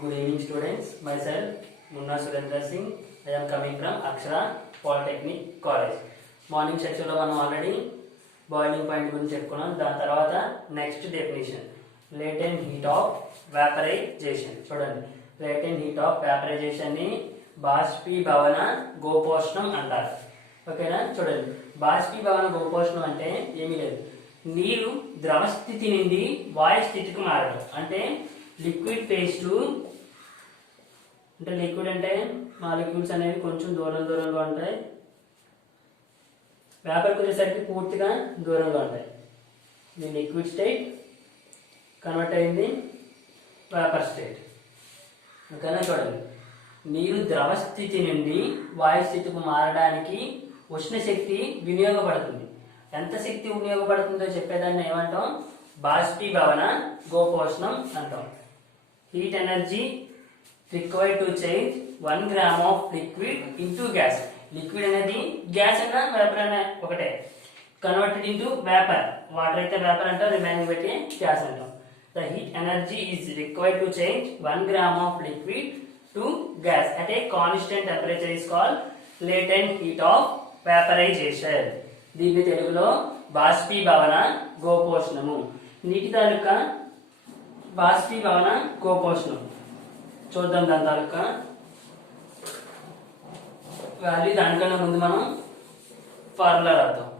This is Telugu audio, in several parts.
Good evening students, myself Munna Surendra Singh. I am coming from Akshara Polytechnic College. Morning section lo మనం ఆల్రెడీ బాయిలింగ్ పాయింట్ గురించి చెప్పుకున్నాం. దాని తర్వాత next definition latent heat of vaporisation. చూడండి, లేటెంట్ హీట్ ఆఫ్ వేపరైజేషన్ ని బాష్పీభవన గోపోష్ణం అంటారు. ఓకేనా? చూడండి, బాష్పీభవన గోపోష్ణం అంటే ఏమీ లేదు, నీరు ద్రవ స్థితి నుండి వాయు స్థితికి మారడం. అంటే లిక్విడ్ ఫేజ్ టు, అంటే లిక్విడ్ అంటే మాలిక్యూల్స్ అనేవి కొంచెం దూరంగా ఉంటాయి, వేపర్కి వచ్చేసరికి పూర్తిగా దూరంగా ఉంటాయి. ఇది లిక్విడ్ స్టేట్ కన్వర్ట్ అయింది వేపర్ స్టేట్. ఓకేనా? చూడండి, నీరు ద్రవ స్థితి నుండి వాయు స్థితికి మారడానికి ఉష్ణశక్తి వినియోగపడుతుంది. ఎంత శక్తి వినియోగపడుతుందో చెప్పేదాన్ని ఏమంటాం? బాష్పీభవన గోపోష్ణం అంటాం. Heat energy required to change 1 gram of liquid into gas. Liquid అనేది గ్యాస్ అయినా వేపర్ అయినా ఒకటే, కన్వర్టెడ్ ఇంటూ వేపర్. వాటర్ అయితే వేపర్ అంటాం, రిమైనింగ్ పెట్టి గ్యాస్ అంటాం. The heat energy is required to change 1 gram of liquid to gas at a constant temperature is called latent heat of vaporisation. దీన్ని తెలుగులో బాష్పీభవన గోపోష్ణము. నీటి తాలూకా బాష్పీభవన గోపోష్ణం చూద్దాం. దాని తాలూకా వాల్యూ, దానికన్నా ముందు మనం ఫార్ములా రాద్దాం.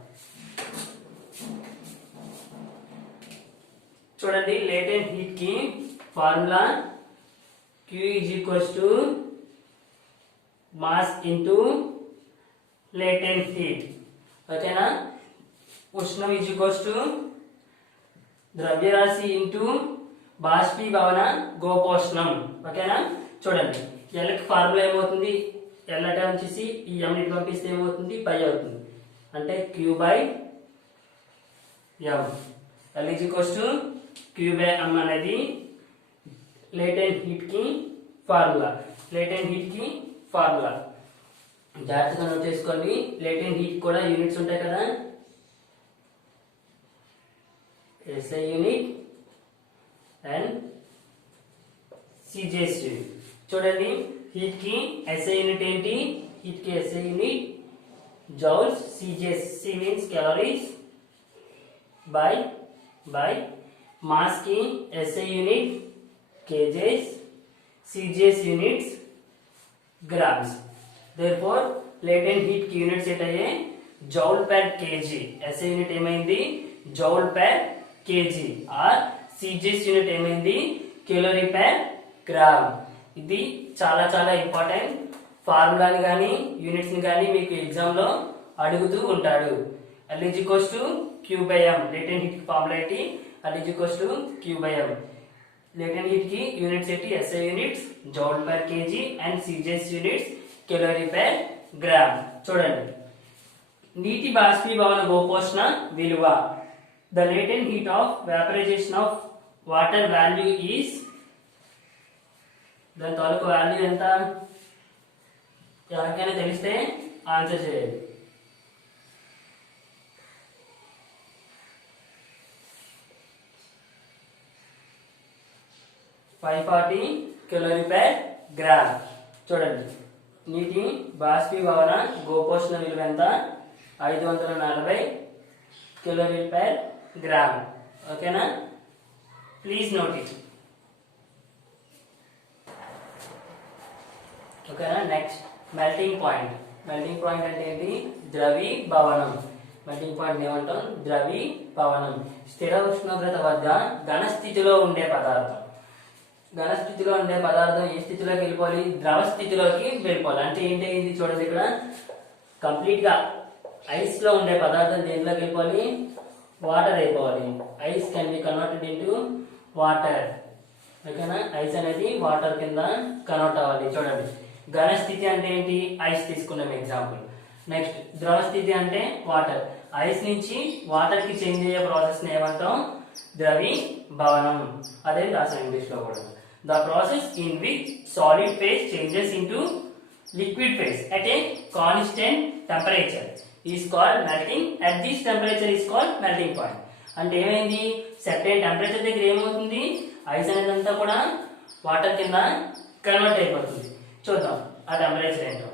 చూడండి, లేటెంట్ హీట్ కి formula Q is equals to mass into latent heat. ఓకేనా? ఉష్ణం is equals to ద్రవ్యరాశి ఇంటూ బాష్పీభవన గోపోష్ణం. ఓకేనా? చూడండి, ఎల్కి ఫార్ములా ఏమవుతుంది? ఎల్ అంటే వచ్చేసి ఈ ఎం ని పంపిస్తే ఏమవుతుంది? పై అవుతుంది. అంటే Q by M. L is equals to Q by M అనేది లేటెంట్ హీట్ కి ఫార్ములా. లేటెంట్ హీట్ కి ఫార్ములా జాగ్రత్తగా నోట్ చేసుకోండి. లేటెంట్ హీట్ కూడా యూనిట్స్ ఉంటాయి కదా, SI unit and CJS unit. చూడండి, హీట్ కి SI యూనిట్ ఏంటి? హీట్ కి SI unit joules, CJS C means calories, by mass కి SI unit kgs, CJS units grams. Therefore latent heat की units ఏటయ్యే joule per kg. SI unit ఏమైంది? joule per kg. Or CJS unit ఏమైంది? calorie per gram. ఇది చాలా చాలా ఇంపార్టెంట్. ఫార్ములాని కానీ యూనిట్స్ ని కానీ మీకు ఎగ్జామ్ లో అడుగుతూ ఉంటాడు. L is equals to Q by M. latent heat formula ఏంటి? L is equals to Q by M. Latent heat కి యూనిట్స్ ఏంటి? SI units, joule per KG and CJS units, calorie per gram. చూడండి, నీటి బాష్పీభవన గోపోష్ణ విలువ. The latent heat of vaporisation of water value is, దాని తాలూకు వాల్యూ ఎంత? ఎవరికైనా తెలిస్తే ఆన్సర్ చేయండి. $540 కెలోరీ పర్ గ్రామ్. చూడండి, నీటి బాష్పీభవన గోపోష్ణ విలువ ఎంత? 540 కెలోరీ పర్ గ్రామ్. ఓకేనా? Please note it. ఓకేనా? Next melting point. Melting point అంటే ఏంటి? ద్రవీభవనం. మెల్టింగ్ పాయింట్ ఏమంటాం? ద్రవీభవనం. స్థిర ఉష్ణోగ్రత వద్ద ఘన స్థితిలో ఉండే పదార్థం. ఘన స్థితిలో ఉండే పదార్థం ఏ స్థితిలోకి వెళ్ళిపోవాలి? ద్రవ స్థితిలోకి వెళ్ళిపోవాలి. అంటే ఏంటి? ఇది చూడండి, ఇక్కడ కంప్లీట్ గా ఐస్ లో ఉండే పదార్థం దేంట్లోకి వెళ్ళిపోవాలి? వాటర్ అయిపోవాలి. Ice can be converted into water. ఓకేనా? ఐస్ అనేది వాటర్ కింద కన్వర్ట్ అవ్వాలి. చూడండి, ఘన స్థితి అంటే ఏంటి? ఐస్ తీసుకున్నాం ఎగ్జాంపుల్. నెక్స్ట్ ద్రవ స్థితి అంటే వాటర్. ఐస్ నుంచి వాటర్ కి చేంజ్ అయ్యే ప్రాసెస్ ని ఏమంటాం? ద్రవీభవనం. అదే రాసాం ఇంగ్లీష్ లో కూడా. The process in which solid phase changes into liquid phase at a constant temperature is called melting. At this temperature is called melting point. అంటే ఏమైంది? సర్టెన్ టెంపరేచర్ దగ్గర ఏమవుతుంది? ఐస్ అనేది అంతా కూడా వాటర్ కింద కన్వర్ట్ అయిపోతుంది. చూద్దాం ఆ టెంపరేచర్ ఏంటో.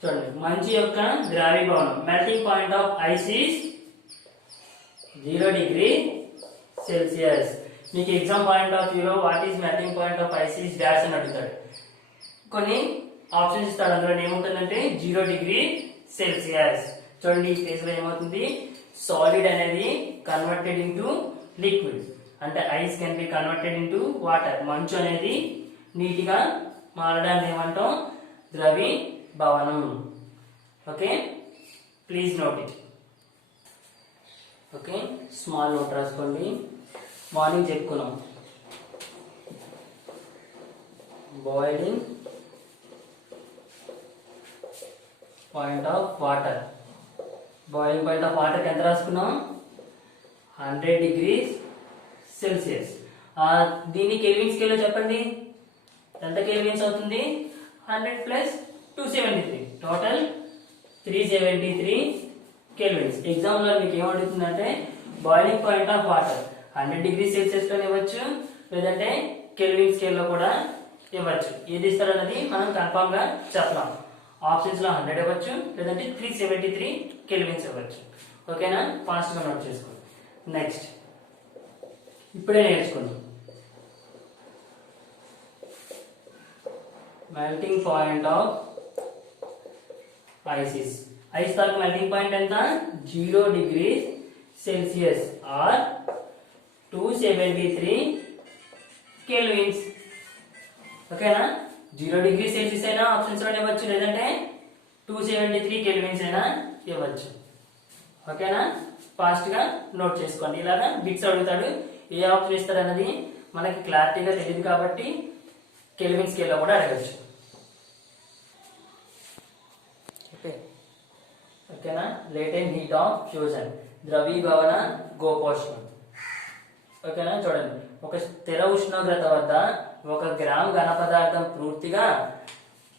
చూడండి, మంచు యొక్క ద్రావీభవనం melting point of ice is 0 degree Celsius. మీకు ఎగ్జామ్ పాయింట్ ఆఫ్ వ్యూలో what is melting point of ice is dash అని అడుగుతాడు. కొన్ని ఆప్షన్స్ ఇస్తాడు, అందులో ఏముంటుందంటే 0 డిగ్రీ సెల్సియస్. చూడండి ఈ కేసులో ఏమవుతుంది, సాలిడ్ అనేది కన్వర్టెడ్ ఇంటూ లిక్విడ్, అంటే ice can be converted into water. మంచు అనేది నీటిగా మారడాన్ని ఏమంటాం, ద్రవీభవనం. Okay, please note it. Okay, small note రాసుకోండి. మార్నింగ్ చెప్పుకున్నాం boiling point of water. Boiling point of water ఎంత రాసుకున్నాం, 100 డిగ్రీస్ సెల్సియస్. దీన్ని కెల్విన్ స్కేల్లో చెప్పండి, ఎంత కెల్విన్స్ అవుతుంది, 100 ప్లస్ 273, టోటల్ 373 కెల్విన్స్. ఎగ్జామ్లో మీకు ఏమడుగుతుందంటే boiling point of water 100 degree Celsius లో ఇవ్వచ్చు, లేదంటే కెల్విన్ స్కేల్లో కూడా ఇవ్వచ్చు. ఏది ఇస్తారన్నది మనం కన్ఫామ్ గా చెప్పలేం. ఆప్షన్స్ లో 100 ఇవ్వచ్చు, లేదంటే 373 కెల్విన్స్ ఇవ్వచ్చు. ఓకేనా, ఫాస్ట్ గా నోట్ చేసుకోండి. నెక్స్ట్ ఇప్పుడే నేర్చుకుందాం melting point of ice. Ice తాలూకు మెల్టింగ్ పాయింట్ ఎంత, 0 డిగ్రీ సెల్సియస్ ఆర్ 273 కెల్విన్స్. ఓకేనా, 0 డిగ్రీ సెల్సియస్ అయినా ఆప్షన్స్ లో ఇవ్వచ్చు, లేదంటే 273 కెల్విన్స్ అయినా ఇవ్వచ్చు. ఓకేనా, ఫాస్ట్ గా నోట్ చేసుకోండి. ఇలాగా బిట్స్ అడుగుతాడు, ఏ ఆప్షన్ ఇస్తాడు అన్నది మనకి క్లారిటీగా తెలియదు కాబట్టి కెల్విన్ స్కేల్లో కూడా అడగచ్చు. ఓకేనా, లేటెంట్ హీట్ ఆఫ్ ఫ్యూజన్, ద్రవీభవన గోపోష్ణం. ఓకేనా, చూడండి, ఒక స్థిర ఉష్ణోగ్రత వద్ద 1 గ్రామ్ ఘన పదార్థం పూర్తిగా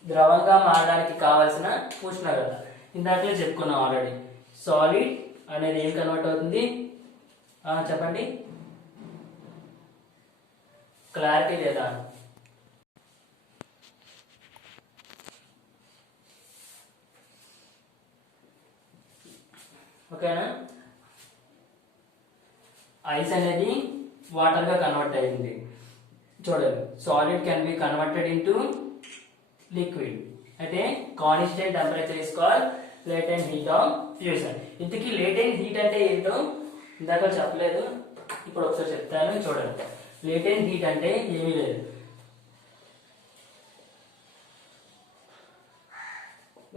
ద్రవంగా మారడానికి కావలసిన ఉష్ణోగ్రత. ఇందాకలే చెప్పుకున్నాం ఆల్రెడీ. సాలిడ్ అనేది ఏం కన్వర్ట్ అవుతుంది, చెప్పండి, క్లారిటీ లేదా? ఓకేనా, ఐస్ అనేది వాటర్ గా కన్వర్ట్ అయింది. చూడండి, solid can be converted into liquid. అయితే constant temperature is called latent heat of fusion. ఇంతకీ లేటెంట్ హీట్ అంటే ఏంటో ఇందాక చెప్పలేదు, ఇప్పుడు ఒకసారి చెప్తాను. చూడండి, లేటెంట్ హీట్ అంటే ఏమీ లేదు,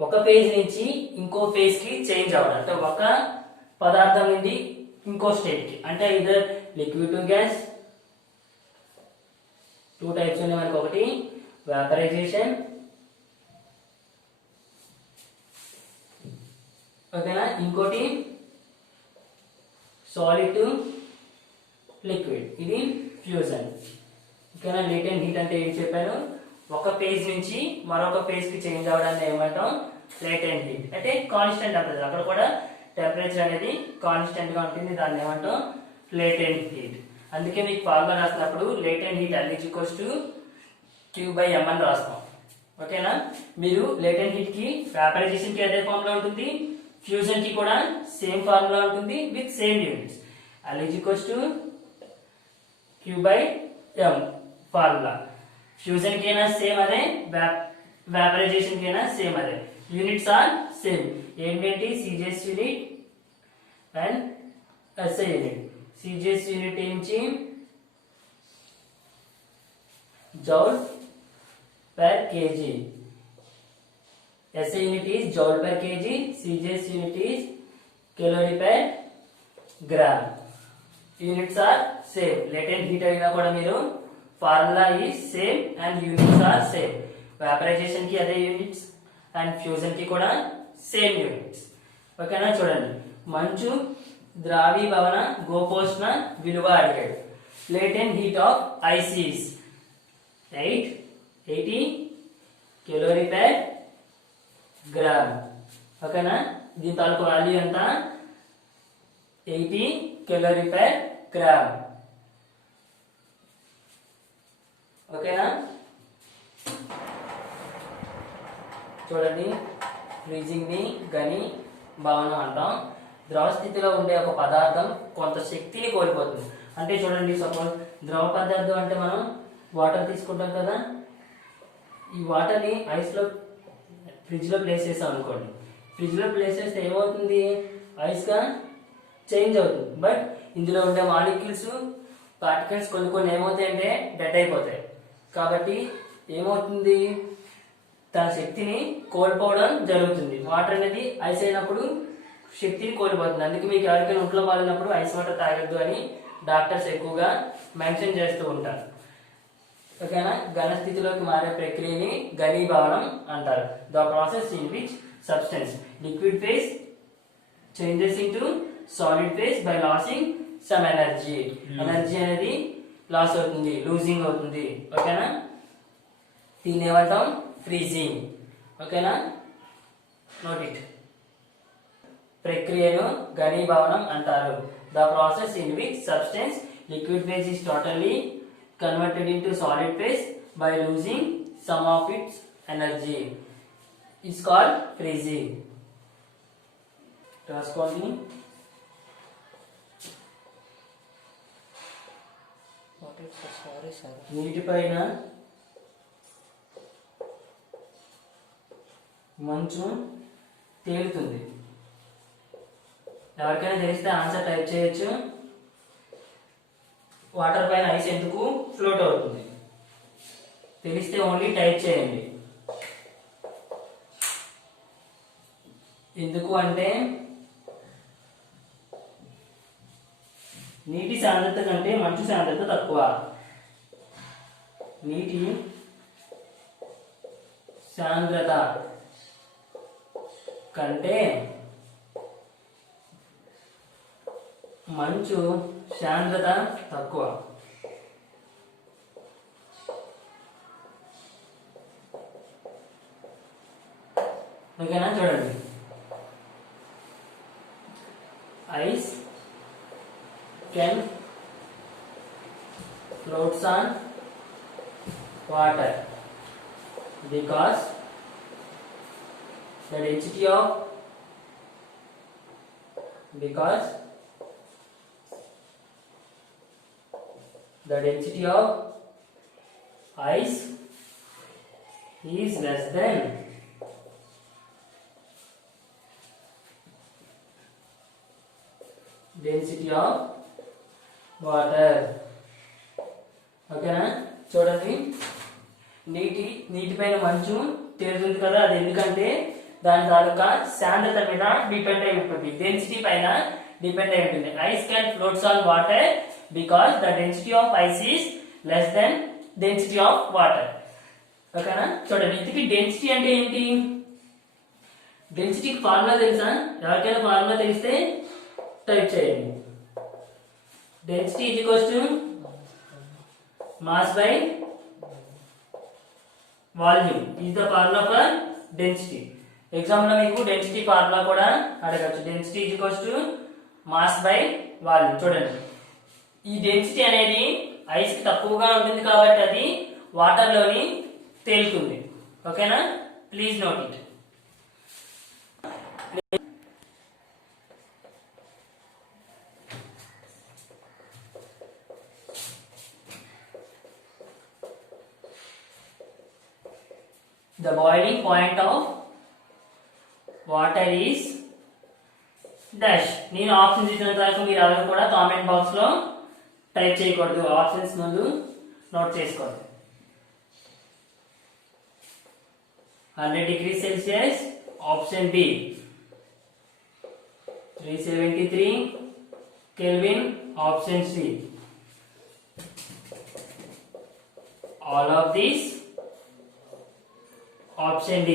ఒక ఫేజ్ నుంచి ఇంకో ఫేజ్ కి చేంజ్ అవ్వడం. అంటే ఒక పదార్థం నుండి ఇంకో స్టేట్ కి, అంటే either liquid to gas. 2 types ఉన్నాయి మనకి, ఒకటి వేపరైజేషన్, ఓకేనా, ఇంకోటి సాలిడ్ టు లిక్విడ్, ఇది ఫ్యూజన్. ఓకేనా, లేటెంట్ హీట్ అంటే ఏం చెప్పాను, ఒక ఫేజ్ నుంచి మరొక ఫేజ్ కి చేంజ్ అవ్వడాన్ని ఏమంటాం, లేటెంట్ హీట్. అంటే కాన్స్టెంట్ టెంపరేచర్, అక్కడ కూడా టెంపరేచర్ అనేది కాన్స్టెంట్ గా ఉంటుంది, దాన్ని ఏమంటాం, లేటెంట్ హీట్. అందుకే మీకు ఫార్ములా రాసినప్పుడు లేటెంట్ హీట్ L=Q/m అని రాస్తాం. ఓకేనా, మీరు లేటెంట్ హీట్ కి వేపరైజేషన్ కి అదే ఫార్ములా ఉంటుంది, ఫ్యూజన్ కి కూడా సేమ్ ఫార్ములా ఉంటుంది with same units. L=Q/m formula. Fusion కి అయినా సేమ్ అదే, వేపరైజేషన్ కి అయినా సేమ్ అదే, యూనిట్స్ ఆర్ సేమ్. ఏంటంటే CJS unit and SI unit. CJS unit ఏంటి, joule per kg. SI unit is joule per kg, CJS unit is calorie per gram. Units are same. Latent heat అయినా కూడా మీరు formula is same and units are same. Vaporization కి అదే units and fusion కి కూడా same units. ఓకేనా, చూడండి, మంచు ద్రావీభవన గోపోష్ణ విలువ అడిగాడు. Latent heat of ice is 80 calorie per gram. ఓకేనా, దీని తాలూకు వాల్యూ ఎంత, 80 calorie per gram. ఓకేనా? చూడండి, ఫ్రీజింగ్ ని గని భావనం అంటాం. ద్రవ స్థితిలో ఉండే ఒక పదార్థం కొంత శక్తిని కోల్పోతుంది. అంటే చూడండి, సపోజ్ ద్రవ పదార్థం అంటే మనం వాటర్ తీసుకుంటాం కదా, ఈ వాటర్ని ఐస్లో ఫ్రిడ్జ్లో ప్లేస్ చేస్తాం అనుకోండి. ఫ్రిడ్జ్లో ప్లేస్ చేస్తే ఏమవుతుంది, ఐస్గా చేంజ్ అవుతుంది. బట్ ఇందులో ఉండే మాలిక్యూల్స్ పార్టికల్స్ కొన్ని కొన్ని ఏమవుతాయంటే డెడ్ అయిపోతాయి. కాబట్టి ఏమవుతుంది, తన శక్తిని కోల్పోవడం జరుగుతుంది. వాటర్ అనేది ఐస్ అయినప్పుడు శక్తిని కోల్పోతుంది. అందుకే మీకు ఎవరికైనా ఒంట్లో బాగాలేనప్పుడు ఐస్ వాటర్ తాగొద్దు అని డాక్టర్స్ ఎక్కువగా మెన్షన్ చేస్తూ ఉంటారు. ఓకేనా? ఘన స్థితిలోకి మారే ప్రక్రియని ఘనీభవనం అంటారు. The process in which substance liquid phase changes into solid phase by losing some energy. Energy అనేది లాస్ అవుతుంది, లూజింగ్ అవుతుంది. ఓకేనా? దీన్ని ఏమంటాం, ఫ్రీజింగ్. ఓకేనా? Note it. ప్రక్రియను ఘనీభవనం అంటారు. The process in which substance liquid phase is totally converted into solid phase by losing some of its energy is called freezing. రాసుకోండి. నీటిపైన మంచు తేలుతుంది. ఎవరికైనా తెలిస్తే ఆన్సర్ టైప్ చేయొచ్చు. వాటర్ పైన ఐస్ ఎందుకు ఫ్లోట్ అవుతుంది తెలిస్తే ఓన్లీ టైప్ చేయండి. ఎందుకు అంటే నీటి సాంద్రత కంటే మంచు సాంద్రత తక్కువ. నీటి సాంద్రత కంటే మంచు సాంద్రత తక్కువ. ఓకేనా? చూడండి, ice can floats on water because the density of ice is less than density of water. ఓకేనా? చూడండి, నీటిపైన మంచు తేలుతుంది కదా, అది ఎందుకంటే దాని తాలూకా సాంద్రత మీద డిపెండ్ అయి ఉంటుంది, డెన్సిటీ పైన డిపెండ్ అయి ఉంటుంది. Ice can floats on water because the density of ice is less than density of water. ఓకేనా? చూడండి, ఇంతకీ డెన్సిటీ అంటే ఏంటి? డెన్సిటీకి ఫార్ములా తెలుసా? ఎవరికైనా ఫార్ములా తెలిస్తే టైప్ చేయండి. Density is equals to mass by volume is the formula for density. Exam లో మీకు డెన్సిటీ ఫార్ములా కూడా అడగచ్చు. Density is equals to mass by volume. చూడండి, ఈ డెన్సిటీ అనేది ఐస్ కి తక్కువగా ఉంటుంది కాబట్టి అది వాటర్ లోని తేలుతుంది. ఓకేనా? Please note it. The boiling point of water is dash. నేను ఆప్షన్స్ ఇచ్చిన తర్వాత మీరు ఎవరు కూడా కామెంట్ బాక్స్ లో టైప్ చేయకూడదు, ఆప్షన్స్ ముందు నోట్ చేసుకోండి. 100 degrees Celsius, option B. 373 Kelvin, option C. All of these, option D.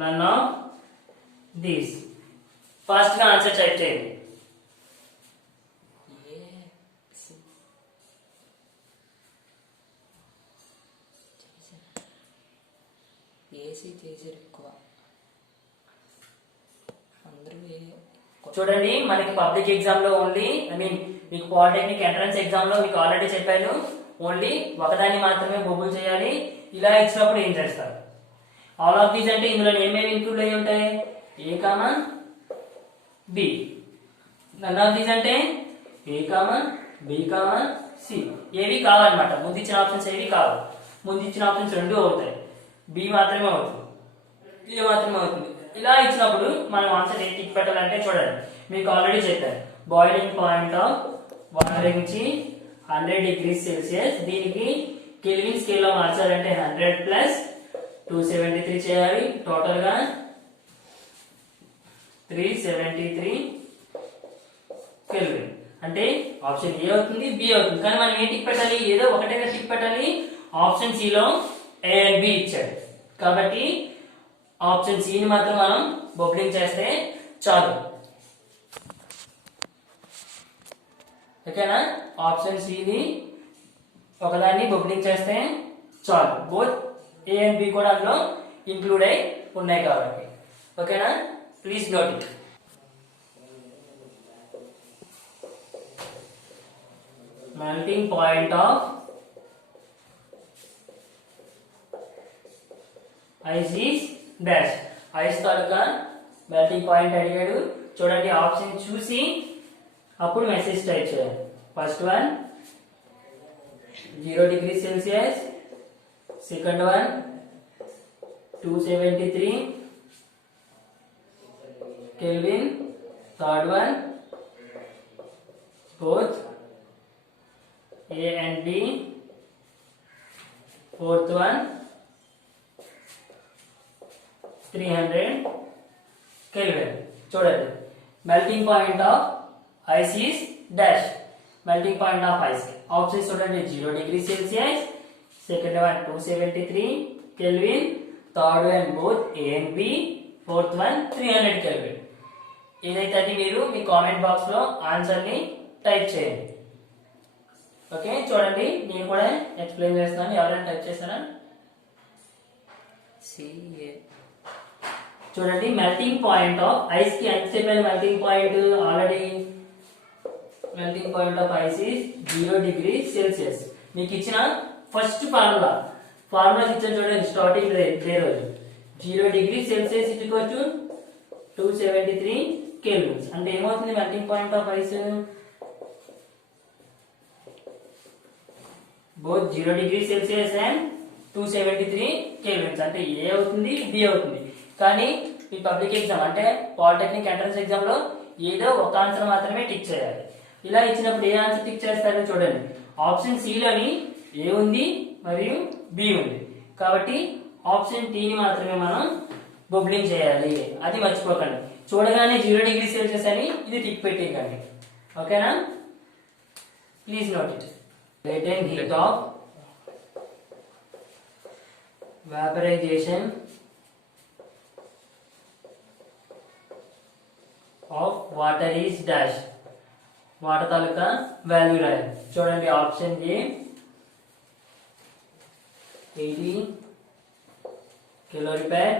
None of these. First గా ఆన్సర్ టైప్ చేయండి. చూడండి, మనకి పబ్లిక్ ఎగ్జామ్ లో ఓన్లీ మీకు పాలిటెక్నిక్ ఎంట్రన్స్ ఎగ్జామ్ లో మీకు ఆల్రెడీ చెప్పాను, ఓన్లీ ఒకదాన్ని మాత్రమే బొబ్బులు చేయాలి. ఇలా ఇచ్చినప్పుడు ఏం చేస్తారు? ఆల్ ఆఫ్ దీస్ అంటే ఇందులో ఏమేమి ఇంక్లూడ్ అయి ఉంటాయి? A comma B. None of these అంటే A comma B comma C. ఏవి కావాలన్నమాట. ముందు ఇచ్చిన ఆప్షన్స్ ఏవి కావు. ముందు ఇచ్చిన ఆప్షన్స్ రెండు అవుతాయి, బి మాత్రమే అవుతుంది, ఏ మాత్రమే అవుతుంది. ఇలా ఇచ్చినప్పుడు మనం ఆన్సర్ ఏ టిక్ పెట్టాలంటే చూడండి, మీకు ఆల్రెడీ చెప్పాను, బాయిలింగ్ పాయింట్ ఆఫ్ వాటర్ నుంచి 100 డిగ్రీస్ సెల్సియస్. దీనికి కెల్విన్ స్కేల్ లో మార్చాలంటే 100 ప్లస్ 273 చేయాలి. టోటల్ గా 373 కెల్విన్. అంటే ఆప్షన్ ఏ అవుతుంది, బి అవుతుంది. కానీ మనం ఏ టిక్ పెట్టాలి? ఏదో ఒకటైనా టిక్ పెట్టాలి. ఆప్షన్ సి లో ఏ అండ్ బి ఇచ్చాడు కాబట్టి ఆప్షన్ సి ని మాత్రం మనం బబ్లింగ్ చేస్తే చాలు. ఓకేనా? ఆప్షన్ సి ని ఒకదాన్ని బబ్లింగ్ చేస్తే చాలు. బోత్ ఏ అండ్ బి కూడా అందులో ఇంక్లూడ్ అయి ఉన్నాయి కాబట్టి. ఓకేనా? Please note it. melting point of ice is dash. Ice taluka melting point అడిగాడు. చూడండి, ఆప్షన్ చూసి అప్పుడు మెసేజ్ టైప్ చేయాలి. First one 0 degree Celsius, second one 273 kelvin, third one both A and B, fourth one 300 Kelvin. చూడండి, melting point of ice is dash. melting point of ice option చూడండి, 0 degree Celsius, second one 273 Kelvin, third one both A and B, fourth one 300 Kelvin. ఏదైతే అది మీరు మీ కామెంట్ బాక్స్ లో ఆన్సర్ ని టైప్ చేయండి. ఓకే, చూడండి, నేను కూడా ఎక్స్ప్లెయిన్ చేస్తాను. ఎవరైనా టైప్ చేస్తారా? చూడండి, మెల్టింగ్ పాయింట్ ఆఫ్ ఐస్ కి ఎంత చెప్పాను? Melting point already melting point of ice is 0 degree Celsius. మీకు ఇచ్చిన ఫస్ట్ ఫార్ములాస్ ఇచ్చాను చూడండి, స్టార్టింగ్ డే రోజు 0 degree Celsius is equal to 273 kelvins. అంటే ఏమవుతుంది melting point of ice? both 0 degree Celsius and 273 kelvins. అంటే ఏ అవుతుంది, బి అవుతుంది. కానీ ఈ పబ్లిక్ ఎగ్జామ్ అంటే పాలిటెక్నిక్ ఎంట్రన్స్ ఎగ్జామ్ లో ఏదో ఒక ఆన్సర్ మాత్రమే టిక్ చేయాలి. ఇలా ఇచ్చినప్పుడు ఏ ఆన్సర్ టిక్ చేస్తారో చూడండి. ఆప్షన్ సి లోని ఏ ఉంది మరియు బి ఉంది కాబట్టి ఆప్షన్ టి ని మాత్రమే మనం బబ్లింగ్ చేయాలి. అది మర్చిపోకండి. చూడగానే 0 డిగ్రీ సెల్సియస్ అని ఇది టిక్ పెట్టేయండి. ఓకేనా? Please note it. latent heat of vaporization of water is dash. Water తాలూకా వాల్యూ రాయాలి. చూడండి, option A 80 calorie per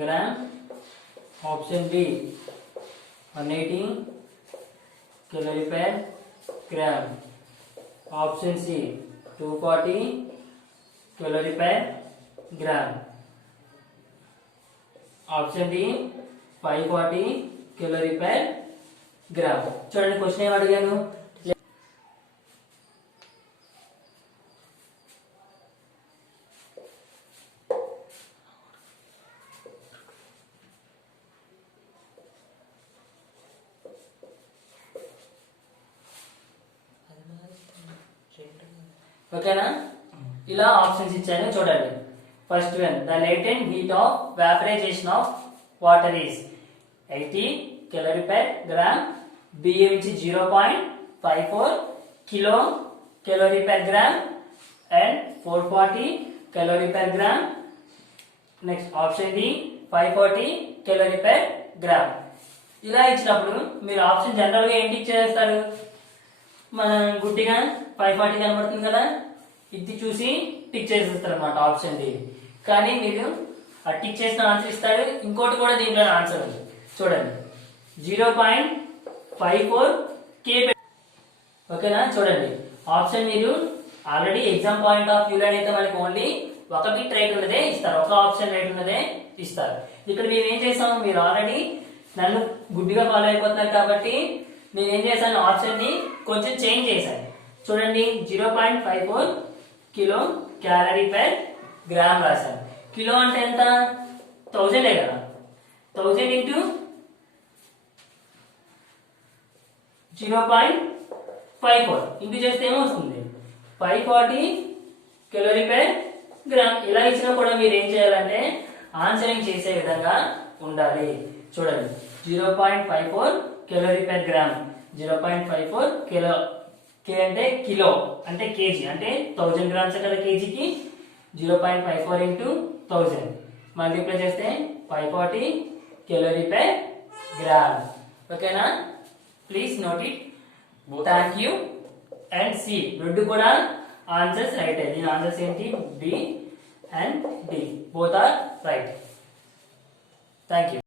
gram, option B 180 calorie per gram, option C 240 calorie per gram, option D 540 calorie per gram. చూడండి, క్వశ్చన్ ఏం అడిగాను? ఓకేనా? ఇలా ఆప్షన్స్ ఇచ్చాను చూడండి. First one, the latent heat of vaporization of water is 80 calorie per gram, BMC 0.54 kilo calorie per gram and 440 calorie per gram. Next option D 540 calorie per gram. ఇలా ఇచ్చినప్పుడు మీరు ఆప్షన్ జనరల్ గా ఏంటి చేస్తారు? మనం గుడ్డిగా 540 కనబడుతుంది కదా, ఇది చూసి టిక్ చేసేస్తారు అన్నమాట ఆప్షన్ డి. కానీ మీరు ఆ టిక్ చేసిన ఆన్సర్ ఇస్తాడు. ఇంకోటి కూడా దీంట్లో ఆన్సర్ ఉంది చూడండి, 0.54 కే ఓకేనా? చూడండి ఆప్షన్ మీరు ఆల్రెడీ ఎగ్జామ్ పాయింట్ ఆఫ్ వ్యూలో అయితే మనకి ఓన్లీ ఒక బిట్ రైట్ ఉన్నదే ఇస్తారు, ఒక ఆప్షన్ రైట్ ఉన్నదే ఇస్తారు. ఇక్కడ మేము ఏం చేసాము, మీరు ఆల్రెడీ నన్ను గుడ్డిగా ఫాలో అయిపోతున్నారు కాబట్టి నేను ఏం చేశాను, ఆప్షన్ ని కొంచెం చేంజ్ చేశాను. చూడండి 0.54 కిలో క్యాలరీ పర్ గ్రామ్ రాశాను. కిలో అంటే ఎంత, 1000 కదా, 1000 ఇంటూ 0.54 ఇంటూ చేస్తే ఏమొస్తుంది, 540 కిలోరీ పర్ గ్రామ్. ఇలా ఇచ్చినా కూడా మీరు ఏం చేయాలంటే ఆన్సరింగ్ చేసే విధంగా ఉండాలి. చూడండి 0.54 కిలోరీ పర్ గ్రామ్, 0.54 కిలో, కే అంటే కిలో అంటే కేజీ, అంటే 1000 గ్రామ్స్ కదా కేజీకి, 0.54 ఇంటూ 1000 మల్టిప్లై చేస్తే 540 కిలోరీ పర్ గ్రామ్. ఓకేనా? Please note it. Thank you. And C రెండు కూడా ఆన్సర్స్ రైట్. దీని ఆన్సర్స్ ఏంటి, B and D, both are right. Thank you.